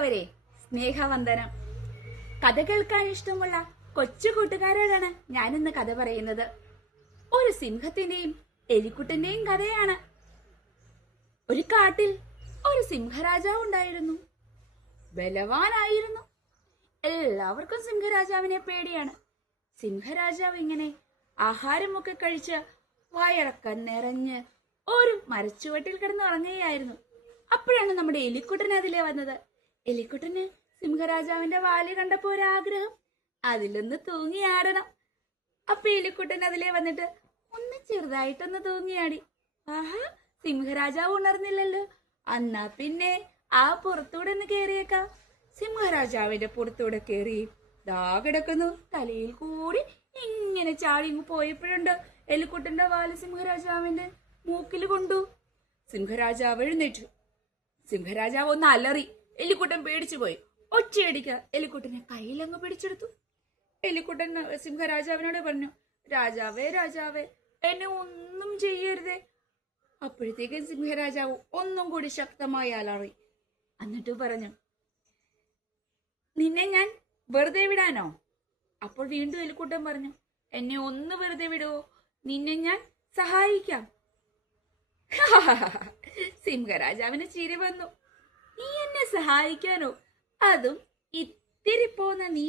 പ്രിയമുള്ളവരെ, സ്നേഹവന്ദനം. കഥ കേൾക്കാൻ ഇഷ്ടമുള്ള കൊച്ചു കൂട്ടുകാരോടാണ് ഞാനിന്ന് കഥ പറയുന്നത്. ഒരു സിംഹത്തിന്റെയും എലിക്കുട്ടന്റെയും കഥയാണ്. ഒരു കാട്ടിൽ ഒരു സിംഹരാജാവ് ഉണ്ടായിരുന്നു. ബലവാനായിരുന്നു. എല്ലാവർക്കും സിംഹരാജാവിനെ പേടിയാണ്. സിംഹരാജാവ് ഇങ്ങനെ ആഹാരമൊക്കെ കഴിച്ച് വയറൊക്കെ നിറഞ്ഞ് ഒരു മരച്ചുവട്ടിൽ കിടന്നുറങ്ങുകയായിരുന്നു. അപ്പോഴാണ് നമ്മുടെ എലിക്കുട്ടൻ അതിലെ വന്നത്. എലിക്കുട്ടന് സിംഹരാജാവിന്റെ വാല് കണ്ടപ്പോ ഒരാഗ്രഹം, അതിലൊന്ന് തൂങ്ങിയാടണം. അപ്പൊ എലിക്കുട്ടൻ അതിലെ വന്നിട്ട് ഒന്ന് ചെറുതായിട്ടൊന്ന് തൂങ്ങിയാടി. ആഹാ, സിംഹരാജാവ് ഉണർന്നില്ലല്ലോ, എന്നാ പിന്നെ ആ പുറത്തൂടെ ഒന്ന് കേറിയേക്കാം. സിംഹരാജാവിന്റെ പുറത്തൂടെ കേറി ദാ കിടക്കുന്നു. തലയിൽ കൂടി ഇങ്ങനെ ചാടി പോയപ്പോഴുണ്ട് എലിക്കുട്ടന്റെ വാല് സിംഹരാജാവിന്റെ മൂക്കിൽ കൊണ്ടു. സിംഹരാജാവ് എഴുന്നേറ്റു. സിംഹരാജാവ് ഒന്ന് അലറി. എലിക്കുട്ടൻ പേടിച്ചു പോയി. ഒറ്റയടിക്ക് എലിക്കുട്ടനെ കയ്യിലങ്ങ് പിടിച്ചെടുത്തു. എലിക്കുട്ടൻ സിംഹരാജാവിനോട് പറഞ്ഞു, രാജാവേ രാജാവേ, എന്നെ ഒന്നും ചെയ്യരുതേ. അപ്പോഴത്തേക്കും സിംഹരാജാവ് ഒന്നും കൂടി ശക്തമായി അലറി. എന്നിട്ട് പറഞ്ഞു, നിന്നെ ഞാൻ വെറുതെ വിടാനോ? അപ്പോൾ വീണ്ടും എലിക്കുട്ടൻ പറഞ്ഞു, എന്നെ ഒന്ന് വെറുതെ വിടുവോ? നിന്നെ ഞാൻ സഹായിക്കാം. സിംഹരാജാവിന് ചിരി വന്നു. നീ എന്നെ സഹായിക്കാനോ? അതും ഇത്തിരി പോന്ന നീ?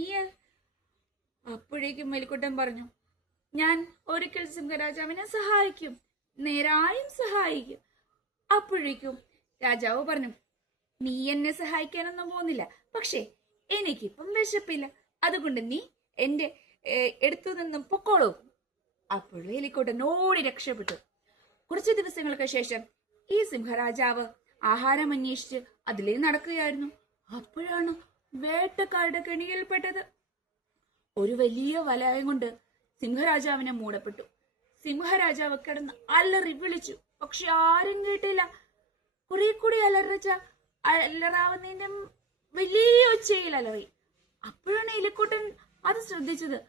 അപ്പോഴേക്കും എലിക്കുട്ടൻ പറഞ്ഞു, ഞാൻ ഒരിക്കൽ സിംഹരാജാവിനെ സഹായിക്കും, നേരായും സഹായിക്കും. അപ്പോഴേക്കും രാജാവ് പറഞ്ഞു, നീ എന്നെ സഹായിക്കാനൊന്നും പോകുന്നില്ല, പക്ഷേ എനിക്കിപ്പം വിശപ്പില്ല, അതുകൊണ്ട് നീ എന്റെ എടുത്തു നിന്നും പൊക്കോളൂ. അപ്പോഴും എലിക്കുട്ടൻ ഓടി രക്ഷപ്പെട്ടു. കുറച്ചു ദിവസങ്ങൾക്ക് ശേഷം ഈ സിംഹരാജാവ് ആഹാരം അന്വേഷിച്ച് അതിലേ നടക്കുകയായിരുന്നു. അപ്പോഴാണ് വേട്ടക്കാരുടെ കെണിയിൽപ്പെട്ടത്. ഒരു വലിയ വലയം കൊണ്ട് സിംഹരാജാവിനെ മൂടപ്പെട്ടു. സിംഹരാജാവ് കിടന്ന് അലറി വിളിച്ചു, പക്ഷെ ആരും കേട്ടില്ല. കുറെ കൂടി അലറാവുന്നതിന്റെ വലിയ ഒച്ചയിൽ അലറി. അപ്പോഴാണ് എലിക്കുട്ടൻ അത് ശ്രദ്ധിച്ചത്.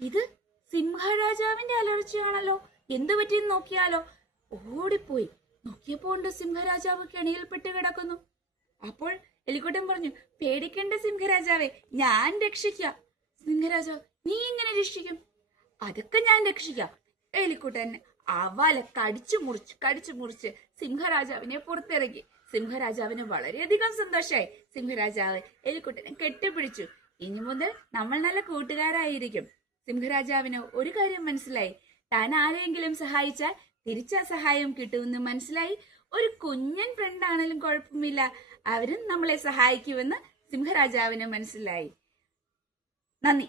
ഇത് സിംഹരാജാവിന്റെ അലർച്ചയാണല്ലോ, എന്തു പറ്റിയെന്ന് നോക്കിയാലോ? ഓടിപ്പോയി നോക്കിയപ്പോ ഉണ്ട് സിംഹരാജാവ് കെണിയിൽപ്പെട്ട് കിടക്കുന്നു. അപ്പോൾ എലിക്കുട്ടൻ പറഞ്ഞു, പേടിക്കേണ്ട സിംഹരാജാവേ, ഞാൻ രക്ഷിക്കാം. സിംഹരാജാവ്, നീ ഇങ്ങനെ രക്ഷിക്കും? അതൊക്കെ ഞാൻ രക്ഷിക്കാം. എലിക്കുട്ടൻ ആ വല കടിച്ചു മുറിച്ച് സിംഹരാജാവിനെ പുറത്തിറക്കി. സിംഹരാജാവിന് വളരെയധികം സന്തോഷമായി. സിംഹരാജാവ് എലിക്കുട്ടനെ കെട്ടിപ്പിടിച്ചു. ഇനി മുതൽ നമ്മൾ നല്ല കൂട്ടുകാരായിരിക്കും. സിംഹരാജാവിന് ഒരു കാര്യം മനസ്സിലായി, താൻ ആരെങ്കിലും സഹായിച്ചാൽ തിരിച്ച സഹായം കിട്ടുമെന്ന് മനസ്സിലായി. ഒരു കുഞ്ഞൻ ഫ്രണ്ടാണെങ്കിലും കുഴപ്പമില്ല, അവരും നമ്മളെ സഹായിക്കുമെന്ന് സിംഹരാജാവിന് മനസ്സിലായി. നന്ദി.